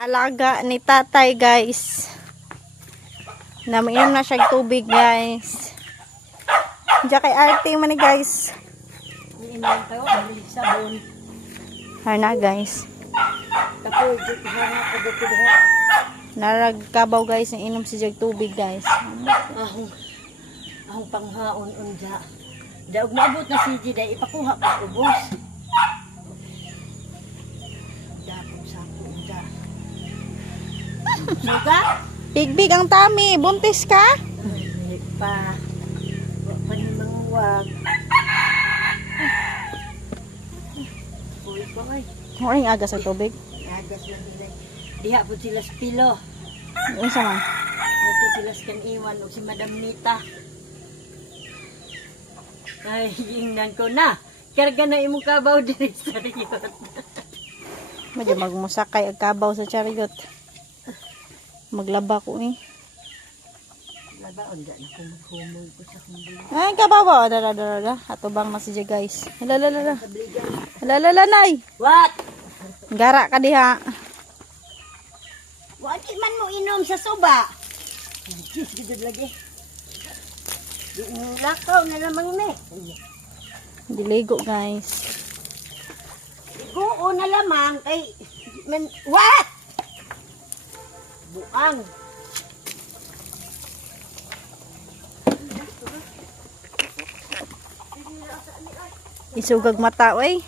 Alaga ni tatay guys. Naminom na siya tubig guys. Diyan kay arte man ni guys. Iinom tayo, balik sabon. Harna guys. Tapos dito na ako dito na. Naragkabaw guys ng inom si jag tubig guys. Ahong panghaon unja. Daog maabot na si Jiday ipakuha pa ko boss. Dapong sako unja. Suga? Bigbig ang tami, buntis ka? Pa. Pa ni manguwag. Uy pa kay. Horing aga sa tubig. Agas lang nila. Diha po sila sa pilo. Isa man. Ito sila sa kaniwan o si Madam Nita. Ay, ingnan ko na. Karga na imong kabaw diri sa riyot. Medyo magmusakay ang kabaw sa chariot. Maglaba ko eh. Labaon dyan ako maghumoy ko sa kumbili. Ay, kabaw ba? Dala. Atubang na si Jay guys. Lalala. Lalala nay. What? Gara ka diha. Wadi man mo inom sa suba. Jis, gudod lagi. Di lakaw na lamang ni. Diligo guys. Iguo na lamang kay... What? Buang. Isugag mata oy.